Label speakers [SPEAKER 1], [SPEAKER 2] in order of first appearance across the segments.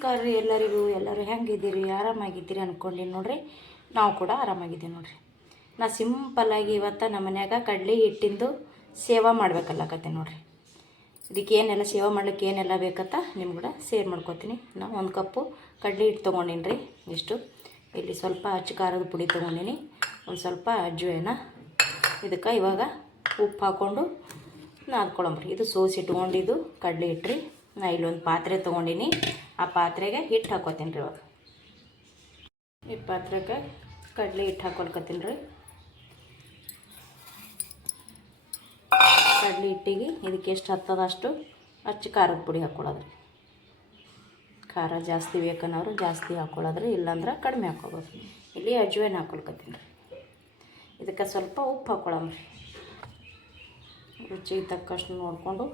[SPEAKER 1] ನಮಸ್ಕಾರ ರೀ ಎಲ್ಲರಿಗೂ, ಎಲ್ಲರೂ ಹೆಂಗಿದ್ದೀರಿ? ಆರಾಮಾಗಿದ್ದೀರಿ ಅಂದ್ಕೊಂಡು ನೋಡ್ರಿ. ನಾವು ಕೂಡ ಆರಾಮಾಗಿದ್ದೀವಿ ನೋಡ್ರಿ. ನಾ ಸಿಂಪಲ್ಲಾಗಿ ಇವತ್ತು ನಮ್ಮ ಮನ್ಯಾಗ ಕಡ್ಲಿ ಹಿಟ್ಟಿಂದು ಸೇವಾ ಮಾಡ್ಬೇಕಲ್ಲಕತ್ತೆ ನೋಡ್ರಿ. ಇದಕ್ಕೆ ಏನೆಲ್ಲ ಸೇವಾ ಮಾಡ್ಲಿಕ್ಕೆ ಏನೆಲ್ಲ ಬೇಕತ್ತ ನಿಮ್ಗೆ ಕೂಡ ಸೇರ್ ಮಾಡ್ಕೊತೀನಿ. ನಾವು ಒಂದು ಕಪ್ಪು ಕಡಲೆ ಹಿಟ್ಟು ತೊಗೊಂಡೀನಿ ರೀ ಇಷ್ಟು. ಇಲ್ಲಿ ಸ್ವಲ್ಪ ಅಚ್ಚು ಖಾರದ ಪುಡಿ ತೊಗೊಂಡಿನಿ. ಒಂದು ಸ್ವಲ್ಪ ಅಜ್ಜುವೇನ ಇದಕ್ಕೆ ಇವಾಗ ಉಪ್ಪು ಹಾಕ್ಕೊಂಡು ನಾದ್ಕೊಳಂಬ್ರಿ. ಇದು ಸೋಸಿ ಇಟ್ಕೊಂಡಿದ್ದು ಕಡಲೆ ರೀ ನಾ ಇಲ್ಲೊಂದು ಪಾತ್ರೆ ತೊಗೊಂಡಿನಿ. ಆ ಪಾತ್ರೆಗೆ ಹಿಟ್ಟು ಹಾಕೋತೀನಿ ರೀ ಇವಾಗ. ಈ ಪಾತ್ರೆಗೆ ಕಡಲೆ ಹಿಟ್ಟು ಹಾಕೊಳ್ಕತ್ತೀನಿ ರೀ. ಕಡಲೆ ಹಿಟ್ಟಿಗೆ ಇದಕ್ಕೆ ಎಷ್ಟು ಹತ್ತದ ಅಷ್ಟು ಅಚ್ಚ ಖಾರದ ಪುಡಿ ಹಾಕ್ಕೊಳ್ಳೋದ್ರಿ ಖಾರ ಜಾಸ್ತಿ ಬೇಕನ್ನೋರು ಜಾಸ್ತಿ ಹಾಕ್ಕೊಳ್ಳೋದ್ರಿ ಇಲ್ಲಾಂದ್ರೆ ಕಡಿಮೆ ಹಾಕ್ಕೊಬೋದು ಇಲ್ಲಿ ಅಜ್ವೇನ್ ಹಾಕೊಳ್ಕತ್ತೀನಿ ರೀ. ಇದಕ್ಕೆ ಸ್ವಲ್ಪ ಉಪ್ಪು ಹಾಕ್ಕೊಳಮ್ರಿ ರುಚಿಗೆ ತಕ್ಕಷ್ಟು ನೋಡಿಕೊಂಡು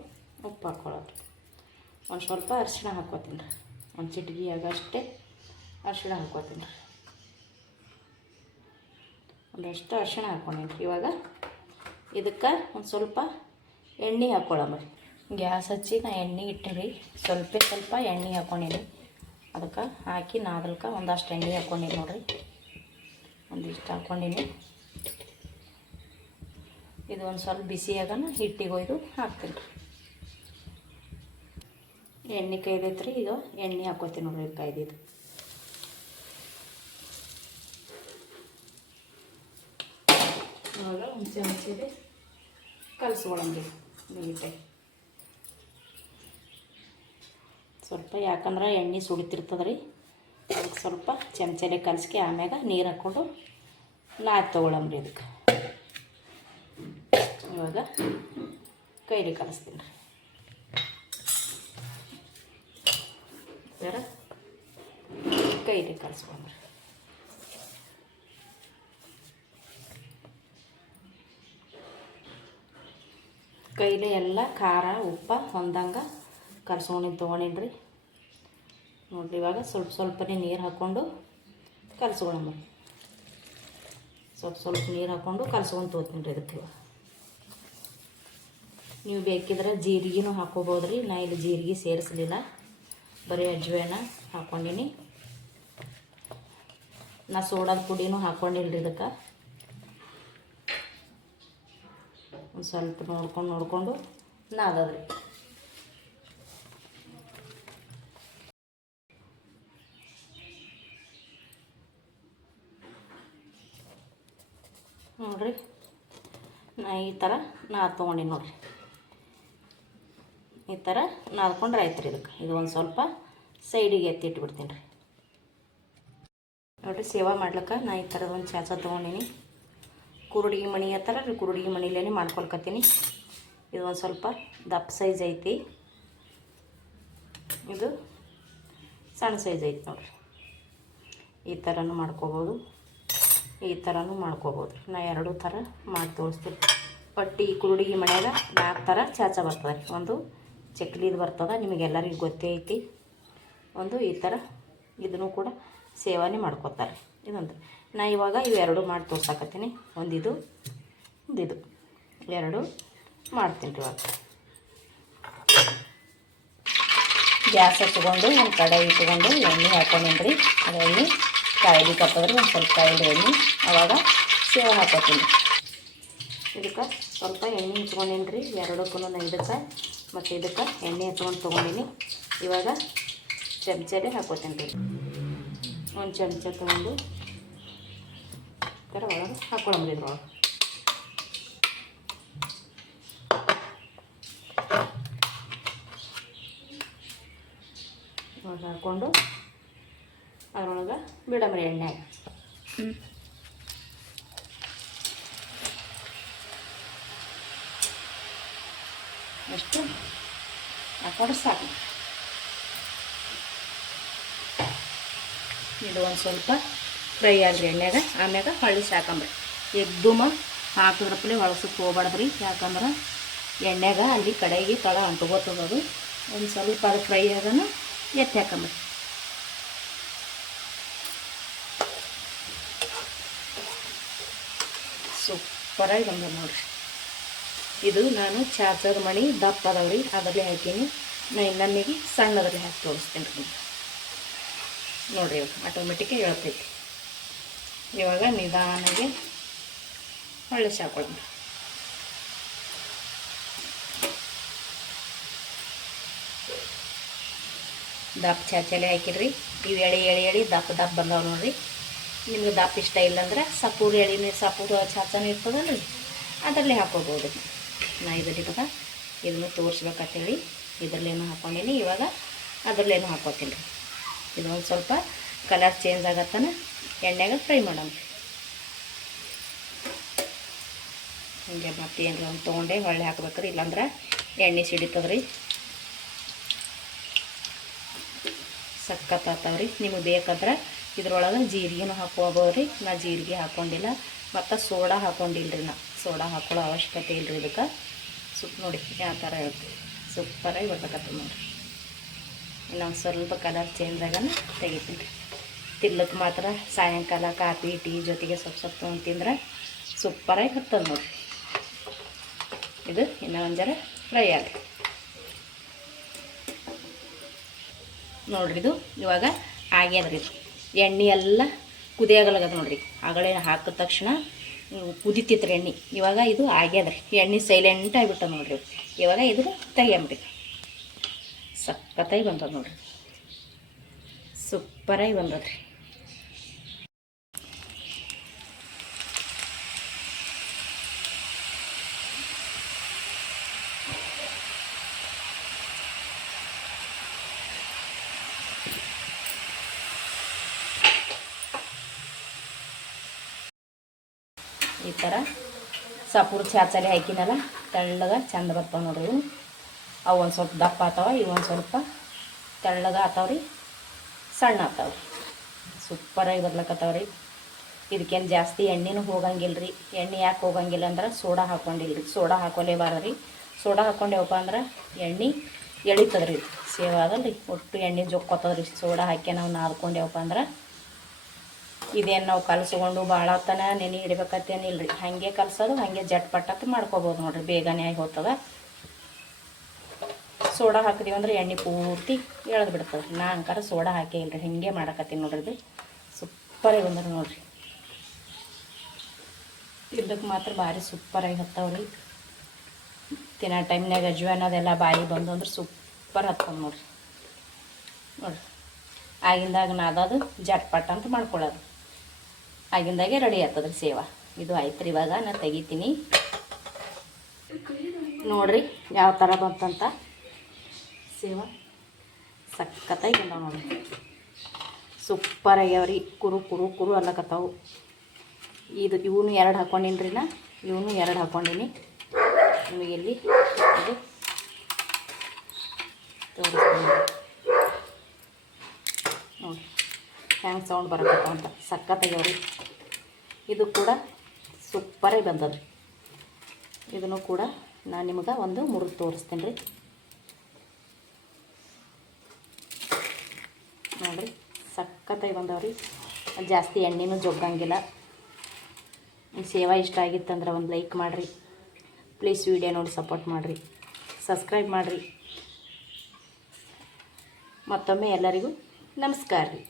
[SPEAKER 1] ಉಪ್ಪು ಹಾಕ್ಕೊಳ್ಳೋದು ಒಂದು ಸ್ವಲ್ಪ ಅರಿಶಿಣ ಹಾಕ್ಕೋತೀನಿ ರೀ. ಒಂದು ಚಿಟಿಗೆ ಆಗಷ್ಟೇ ಅರ್ಶಿಣ ಹಾಕ್ಕೋತೀನಿ ರೀ ಒಂದಷ್ಟು ಅರ್ಶಿಣ ಹಾಕ್ಕೊಂಡೀನಿ ರೀ ಇವಾಗ. ಇದಕ್ಕೆ ಒಂದು ಸ್ವಲ್ಪ ಎಣ್ಣೆ ಹಾಕ್ಕೊಳ್ಳಂಬ್ರಿ ಗ್ಯಾಸ್ ಹಚ್ಚಿ ನಾ ಎಣ್ಣೆ ಇಟ್ಟಿರಿ. ಸ್ವಲ್ಪ ಸ್ವಲ್ಪ ಎಣ್ಣೆ ಹಾಕ್ಕೊಂಡೀನಿ ಅದಕ್ಕೆ ಹಾಕಿ ನಾದಲ್ಕ ಒಂದಷ್ಟು ಎಣ್ಣೆ ಹಾಕ್ಕೊಂಡೀನಿ ನೋಡಿರಿ. ಒಂದಿಷ್ಟು ಹಾಕ್ಕೊಂಡೀನಿ ಇದು ಒಂದು ಸ್ವಲ್ಪ ಬಿಸಿ ಆಗೋಣ ಹಿಟ್ಟಿಗೆ ಒಯ್ದು ಹಾಕ್ತೀನಿ. ಎಣ್ಣೆ ಕೈದೈತೆ ರೀ ಈಗ ಎಣ್ಣೆ ಹಾಕೋತೀನಿ ನೋಡ್ರಿ ಕಾಯ್ದಿದ್ದು. ನೋಡ್ರಿ, ಹುಣಸೆ ಹುಣಸಿದೆ ಕಲಸ್ಕೊಳಂಗೆ ನೀಟಾಗಿ. ಸ್ವಲ್ಪ ಯಾಕಂದ್ರೆ ಎಣ್ಣೆ ಸುಡಿತಿರ್ತದೆ ರೀ ಅದಕ್ಕೆ ಸ್ವಲ್ಪ ಚಮಚಲೆ ಕಲಸ್ಕೆ ಆಮ್ಯಾಗ ನೀರು ಹಾಕ್ಕೊಂಡು ನಾದ್ ತೊಗೊಳಂಬ್ರಿ ಇದಕ್ಕೆ. ಇವಾಗ ಕೈಲಿ ಕಲಿಸ್ತೀನಿ. ರೀ ಜರ ಕೈಲಿ ಕಲಿಸ್ಕೊಂಡ್ರಿ ಕೈಲಿ ಎಲ್ಲ ಖಾರ, ಉಪ್ಪ, ಹೊಂದಂಗೆ ಕಲ್ಸ್ಕೊಂಡಿದ್ದು ತೊಗೊಂಡಿನ್ರಿ. ನೋಡಿರಿ, ಇವಾಗ ಸ್ವಲ್ಪ ಸ್ವಲ್ಪನೇ ನೀರು ಹಾಕ್ಕೊಂಡು ಕಲ್ಸ್ಕೊಳಮ್ಮ ಸ್ವಲ್ಪ ಸ್ವಲ್ಪ ನೀರು ಹಾಕ್ಕೊಂಡು ಕಲ್ಸ್ಕೊಂಡು ತೊಗೋತೀನಿ ರೀ ಇದಕ್ಕೆ ನೀವು ಬೇಕಿದ್ರೆ ಜೀರಿಗೆನೂ ಹಾಕ್ಕೋಬೋದ್ರಿ, ನಾ ಇಲ್ಲಿ ಜೀರಿಗೆ ಸೇರಿಸಲಿಲ್ಲ. ಬರೀ ಅಜ್ವಾನ ಹಾಕೊಂಡಿನಿ. ನಾ ಸೋಡಾದ ಪುಡಿನೂ ಹಾಕ್ಕೊಂಡಿಲ್ರಿ ಇದಕ್ಕೆ. ಒಂದು ಸ್ವಲ್ಪ ನೋಡ್ಕೊಂಡು ನೋಡಿಕೊಂಡು ನಾದದ್ರಿ ನೋಡ್ರಿ, ನಾ ಈ ಥರ ನಾ ತೊಗೊಂಡಿನಿ ನೋಡ್ರಿ. ಈ ಥರ ನಾದ್ಕೊಂಡ್ರೆ ಆಯ್ತು ರೀ ಇದಕ್ಕೆ. ಇದು ಒಂದು ಸ್ವಲ್ಪ ಸೈಡಿಗೆ ಎತ್ತಿ ಇಟ್ಬಿಡ್ತೀನಿ ರೀ. ನೋಡಿರಿ, ಸೇವಾ ಮಾಡ್ಲಿಕ್ಕೆ ನಾ ಈ ಥರದ ಒಂದು ಚಾಚ ತೊಗೊಂಡಿನಿ. ಕುರುಡಿಗೆ ಮಣಿ ಹತ್ತಾರ ರೀ ಕುರುಡಿಗೆ ಮಣಿಲೇ ಮಾಡ್ಕೊಳ್ಕತ್ತೀನಿ. ಇದು ಒಂದು ಸ್ವಲ್ಪ ದಪ್ಪ ಸೈಜ್ ಐತಿ. ಇದು ಸಣ್ಣ ಸೈಜ್ ಐತಿ ನೋಡಿರಿ. ಈ ಥರನೂ ಮಾಡ್ಕೋಬೋದು. ಈ ಥರನೂ ಮಾಡ್ಕೋಬೋದು. ನಾ ಎರಡು ಥರ ಮಾಡಿ ತೋರಿಸ್ತೀನಿ. ಪಟ್ಟಿ ಕುರುಡಿಗೆ ಮಣಿಯಾಗ ನಾಲ್ಕು ಥರ ಚಾಚ ಬರ್ತದೆ. ಒಂದು ಚಕ್ಲಿದು ಬರ್ತದೆ, ನಿಮಗೆಲ್ಲರಿಗೂ ಗೊತ್ತೇ ಐತಿ. ಒಂದು ಈ ಥರ ಇದನ್ನು ಕೂಡ ಸೇವನೆ ಮಾಡ್ಕೋತಾರೆ. ಇದೊಂದು ನಾ ಇವಾಗ ಇವೆರಡು ಮಾಡಿ ತೋರ್ಸಾಕತ್ತೀನಿ. ಒಂದಿದು ಒಂದಿದು. ಎರಡು ಮಾಡ್ತೀನಿ ರೀ ಇವಾಗ. ಗ್ಯಾಸ್ ಹಚ್ಕೊಂಡು ಒಂದು ಕಡೆ ಇಟ್ಕೊಂಡು, ಎಣ್ಣೆ ಹಾಕೊಂಡೇನು ರೀ, ಅದು ಎಣ್ಣೆ ಕಾಯಿಲಿ ಕಪ್ಪದ್ರೆ ಒಂದು ಸ್ವಲ್ಪ ಕಾಯಿಲೆ ಎಣ್ಣೆ. ಅವಾಗ ಸೇವೆ ಹಾಕೋತೀನಿ ಇದಕ್ಕೆ ಸ್ವಲ್ಪ ಎಣ್ಣೆ ಹಚ್ಕೊಂಡೀನಿ ರೀ ಎರಡಕ್ಕೂ ನಾನು ಇದಕ್ಕೆ ಮತ್ತು ಇದಕ್ಕೆ ಎಣ್ಣೆ ಹಚ್ಕೊಂಡು ತೊಗೊಂಡೀನಿ. ಇವಾಗ ಚಮಚಲ್ಲೇ ಹಾಕೋತೀನಿ ರೀ ಒಂದು ಚಮಚ ತೊಗೊಂಡು ಥರ ಒಳಗೆ ಹಾಕ್ಕೊಳಂಬ್ರಿ ಇದ್ರೊಳಗೆ. ಒಳಗೆ ಹಾಕ್ಕೊಂಡು ಅದ್ರೊಳಗೆ ಬಿಡಂಬ್ರಿ ಎಣ್ಣೆ ಎಷ್ಟು? ಹಾಕೊಂಡ್ರೆ ಸಾಕು. ಇದು ಒಂದು ಸ್ವಲ್ಪ ಫ್ರೈ ಆಗ್ರಿ ಎಣ್ಣೆಗೆ, ಆಮ್ಯಾಗ ಹಳ್ಳಿ ಸಾಕಂಬ್ರಿ. ಎದ್ದುಮ ಹಾಕಿದ್ರಪ್ಪಲೆ ಹೊಳಸಕ್ಕೆ ಹೋಗ್ಬಾರ್ದ್ರಿ. ಯಾಕಂದ್ರೆ ಎಣ್ಣೆಗೆ ಅಲ್ಲಿ ಕಡೆಗೆ ತಳ ಅಂಟ್ಕೋತದದು. ಒಂದು ಸ್ವಲ್ಪ ಅದು ಫ್ರೈ ಆಗೋಣ ಎತ್ತಿ ಹಾಕಂಬ್ರಿ. ಸೂಪರಾಗಿ ಬಂದ ನೋಡ್ರಿ. ಇದು ನಾನು ಚಾಚದ ಮಣಿ ದಪ್ಪ ಅದಾವ್ರಿ ಅದರಲ್ಲಿ ಹಾಕೀನಿ. ನಾ ಸಣ್ಣದರಲ್ಲಿ ಸಣ್ಣದ್ರಲ್ಲಿ ಹಾಕಿ ತೋರಿಸ್ತೀನಿ ರೀ. ನೋಡಿರಿ ಆಟೋಮೆಟಿಕ್ ಹೇಳ್ತೈತಿ. ಇವಾಗ ನಿಧಾನಗೆ ಒಳ್ಳೆ ಹಾಕೊಳ್ಳೋಣ ದಪ್ಪ ಚಾಚಲೆ ಹಾಕಿರಿ ಇವು ಎಳೆ ಎಳೆ ಎಳೆ ದಪ್ಪ ದಪ್ಪ ಬಂದಾವ ನೋಡ್ರಿ. ನಿಮ್ಗೆ ದಪ್ಪ ಇಷ್ಟ ಇಲ್ಲಂದ್ರೆ ಸಪೂರು ಎಳಿನಿ, ಸಪೂರು ಇರ್ತದಲ್ಲ ರೀ ಅದರಲ್ಲಿ ಹಾಕೋಬೋದು. ನಾ ಇದರಲ್ಲಿ ಇವಾಗ ಇದನ್ನು ತೋರಿಸ್ಬೇಕಂತೇಳಿ ಇದರಲ್ಲೇನು ಹಾಕೊಂಡೀನಿ ಇವಾಗ ಅದರಲ್ಲೇನು ಹಾಕೋತೀನಿ ರೀ ಇದೊಂದು ಸ್ವಲ್ಪ ಕಲರ್ ಚೇಂಜ್ ಆಗತ್ತನ, ಎಣ್ಣೆಗ ಫ್ರೈ ಮಾಡೋಣ. ಹಿಂಗೆ ಮತ್ತೆ ಏನಾರ ಒಂದು ತೊಗೊಂಡೆ ಹೊಳ್ಳೆ ಹಾಕ್ಬೇಕ್ರಿ. ಇಲ್ಲಾಂದ್ರೆ ಎಣ್ಣೆ ಸಿಡಿತದ್ರಿ. ಸಖತ್ ರೀ ನಿಮಗೆ ಬೇಕಂದ್ರೆ ಇದ್ರೊಳಗೆ ಜೀರಿಗೆನೂ ಹಾಕೋಬೋದು ರೀ ನಾ ಜೀರಿಗೆ ಹಾಕ್ಕೊಂಡಿಲ್ಲ ಮತ್ತು ಸೋಡಾ ಹಾಕ್ಕೊಂಡಿಲ್ಲ ರೀ ನಾ. ಸೋಡಾ ಹಾಕೊಳ್ಳೋ ಅವಶ್ಯಕತೆ ಇಲ್ಲ ರೀ ಇದಕ್ಕೆ. ಸುಪ್ ನೋಡಿ, ಯಾವ ಥರ ಇರುತ್ತೆ ಸೂಪರಾಗಿ ಬರ್ಬೇಕತ್ತ ನೋಡಿರಿ. ಇನ್ನೊಂದು ಸ್ವಲ್ಪ ಕಲರ್ ಚೇಂಜ್ ಆಗೋಣ ತೆಗಿತೀನಿ. ತಿನ್ಲಕ್ಕೆ ಮಾತ್ರ ಸಾಯಂಕಾಲ ಕಾಫಿ, ಟೀ ಜೊತೆಗೆ ಸ್ವಲ್ಪ ಸ್ವಲ್ಪ ತೊಗೊಂಡು ತಿಂದ್ರೆ ಸೂಪರಾಗಿ ಹತ್ತದ ನೋಡಿರಿ. ಇದು ಇನ್ನೂ ಜರ ಫ್ರೈ ಆಗಿ ನೋಡ್ರಿ ಇದು ಇವಾಗ ಆಗ್ಯದ್ರಿ ಎಣ್ಣೆ ಎಲ್ಲ ಕುದಿಯಾಗಲಾಗದ ನೋಡ್ರಿ. ಆಗಲೇ ಹಾಕಿದ ತಕ್ಷಣ ಹ್ಮ್, ಕುದಿತಿತ್ರಿ ಎಣ್ಣೆ. ಇವಾಗ ಇದು ಆಗ್ಯದ್ರಿ. ಎಣ್ಣೆ ಸೈಲೆಂಟ್ ಆಗಿಬಿಟ್ಟ ನೋಡ್ರಿ. ಇವಾಗ ಇದು ತೆಗಿಯಂಬ್ರಿ. ಸಖತ್ತಾಗಿ ಬಂದದ ನೋಡ್ರಿ. ಸೂಪರಾಗಿ ಬಂದದ್ರಿ. ಈ ಥರ ಸಪೂರ್ ಚಾಚಲಿ ಹಾಕಿನಲ್ಲ, ತೆಳ್ಳಗ ಚಂದ ಬರ್ತಾವೆ ನೋಡ್ರಿ ಇವು. ಅವು ಒಂದು ಸ್ವಲ್ಪ ದಪ್ಪ ಆತಾವ, ಇವು ಒಂದು ಸ್ವಲ್ಪ ತೆಳ್ಳಗ ಆತಾವ್ರಿ, ಸಣ್ಣ ಆತಾವ್ರಿ. ಸೂಪರಾಗಿ ಬರ್ಲಕತ್ತಾವ್ರಿ. ಇದಕ್ಕೇನು ಜಾಸ್ತಿ ಎಣ್ಣೆನೂ ಹೋಗಂಗಿಲ್ಲ ರೀ ಎಣ್ಣೆ ಯಾಕೆ ಹೋಗಂಗಿಲ್ಲ ಅಂದ್ರೆ ಸೋಡಾ ಹಾಕೊಂಡಿಲ್ಲ ರೀ ಸೋಡಾ ಹಾಕೊಲೇಬಾರ್ದು ರೀ ಸೋಡಾ ಹಾಕೊಂಡೇವಪ್ಪ ಅಂದ್ರೆ ಎಣ್ಣೆ ಎಳಿತದ್ರಿ. ಸೇವ್ ಆಗಲ್ರಿ. ಒಟ್ಟು ಎಣ್ಣೆ ಜೊಕ್ಕೋತದ್ರಿ ಸೋಡಾ ಹಾಕಿ ನಾವು ನಾದ್ಕೊಂಡೇವಪ್ಪ ಅಂದ್ರೆ ಇದೇನು ನಾವು ಕಲಸ್ಕೊಂಡು ಭಾಳ ಹೊತ್ತನ ನೆನೆ ಹಿಡಿಬೇಕತ್ತೇನಿಲ್ಲ ರೀ ಹಾಗೆ ಕಲಸೋದು, ಹಾಗೆ ಜಟ್ ಮಾಡ್ಕೋಬೋದು ನೋಡ್ರಿ. ಬೇಗನೆ ಆಗಿ ಹೋಗ್ತದ. ಸೋಡಾ ಹಾಕಿದೀವಿ ಅಂದ್ರೆ ಎಣ್ಣೆ ಪೂರ್ತಿ ಎಳೆದು ಬಿಡ್ತದೆ ನಾ ಅಂಕಾರ ಸೋಡಾ ಹಾಕೇ ಇಲ್ರಿ. ಹಿಂಗೆ ಮಾಡಕತ್ತೀನಿ ನೋಡ್ರಿ ಇದು. ಸೂಪರಾಗಿ ಬಂದ್ರೆ ನೋಡಿರಿ. ಇದಕ್ಕೆ ಮಾತ್ರ ಭಾರಿ ಸೂಪರಾಗಿ ಹತ್ತವ್ರಿ. ತಿನ್ನೋ ಟೈಮ್ನಾಗ ಅಜ್ವಾನ್ ಅದೆಲ್ಲ ಬಾಯಿ ಬಂದು ಅಂದ್ರೆ ಸೂಪರ್ ಹತ್ತವ ನೋಡ್ರಿ. ನೋಡ್ರಿ. ಆಗಿಂದಾಗ ನಾದದು ಜಟ್ಪಟ್ ಅಂತ ಮಾಡ್ಕೊಳ್ಳೋದು ಆಗಿಂದಾಗೆ ರೆಡಿ ಆಗ್ತದ್ರಿ ಸೇವಾ. ಇದು ಆಯ್ತು ರೀ ಇವಾಗ ನಾನು ತೆಗಿತೀನಿ. ನೋಡ್ರಿ ಯಾವ ಥರ ಬಂತಂತ. ಸೇವಾ ಸಖತ್ತಾಗಿ ಬಂದಾವ ನೋಡ್ರಿ. ಸೂಪರ್ ಆಗ್ಯಾವ್ರಿ ಕುರು ಕುರು ಕುರು ಅಲ್ಲಕತ್ತಾವು ಇದು ಇವನು ಎರಡು ಹಾಕ್ಕೊಂಡಿನ್ರಿ ನಾ. ಇವನು ಎರಡು ಹಾಕೊಂಡೀನಿ. ನಿಮಗೆ ಇಲ್ಲಿ ತೋರಿಸ್ತೀನಿ. ನೋಡಿ ಹ್ಯಾಂಗೆ ಸೌಂಡ್ ಬರಬೇಕು ಅಂತ ಸಖತ್ತಾಗ್ಯಾವ್ರಿ. ಇದು ಕೂಡ ಸೂಪರಾಗಿ ಬಂದದ್ರಿ. ಇದನ್ನು ಕೂಡ ನಾನು ನಿಮ್ಗೆ ಒಂದು ಮುರಿದು ತೋರಿಸ್ತೀನಿ ರೀ ನೋಡಿರಿ, ಸಖತ್ತಾಗಿ ಬಂದವ್ರಿ. ಜಾಸ್ತಿ ಎಣ್ಣೆನೂ ಜೊಗ್ಗಂಗಿಲ್ಲ. ಸೇವಾ ಇಷ್ಟ ಆಗಿತ್ತಂದ್ರೆ ಒಂದು ಲೈಕ್ ಮಾಡಿರಿ. ಪ್ಲೀಸ್ ವಿಡಿಯೋ ನೋಡಿ ಸಪೋರ್ಟ್ ಮಾಡಿರಿ. ಸಬ್ಸ್ಕ್ರೈಬ್ ಮಾಡಿರಿ. ಮತ್ತೊಮ್ಮೆ ಎಲ್ಲರಿಗೂ ನಮಸ್ಕಾರ ರೀ